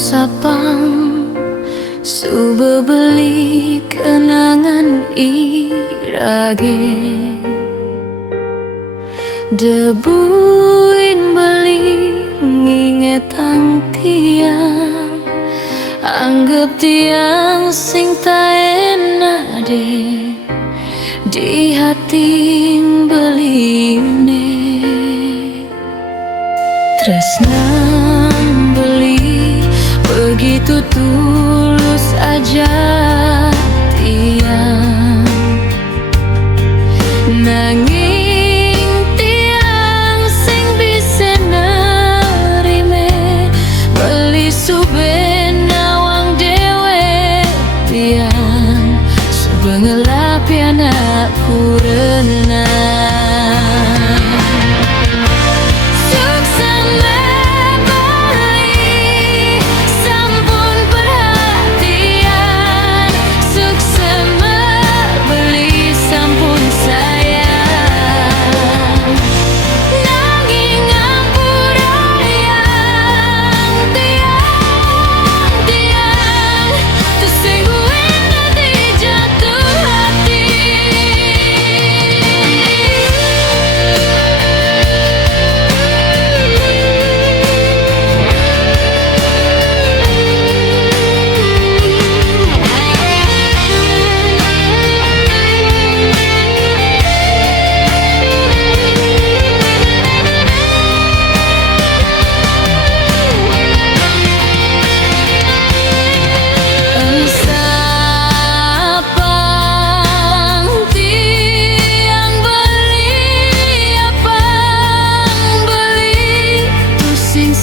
sapang suba beli kenangan irage debuin beli ngingetang tiang anggap tiang sing tak enak deh di hati beline tresnang beli begitu tulus aja tiang nanging tiang sing bisa nerime beli suben nawang dewe tiang subengelap anakku renang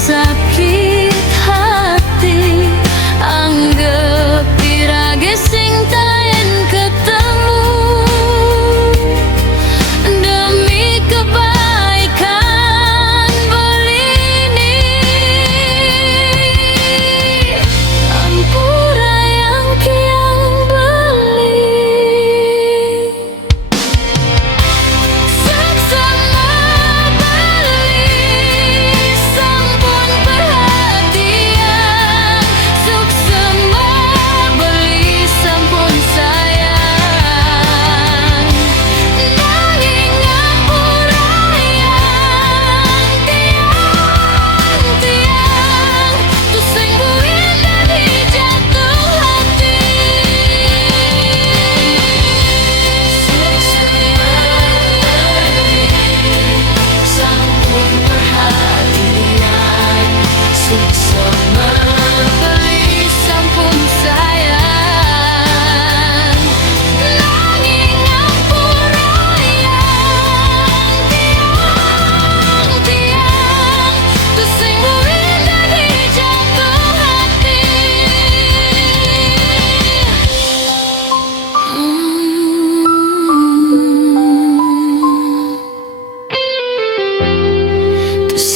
sakit hati anggap irage sing taen ketemu demi kebaikan belini ampura yang kian beli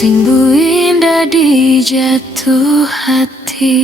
sing bu indah di jatuh hati.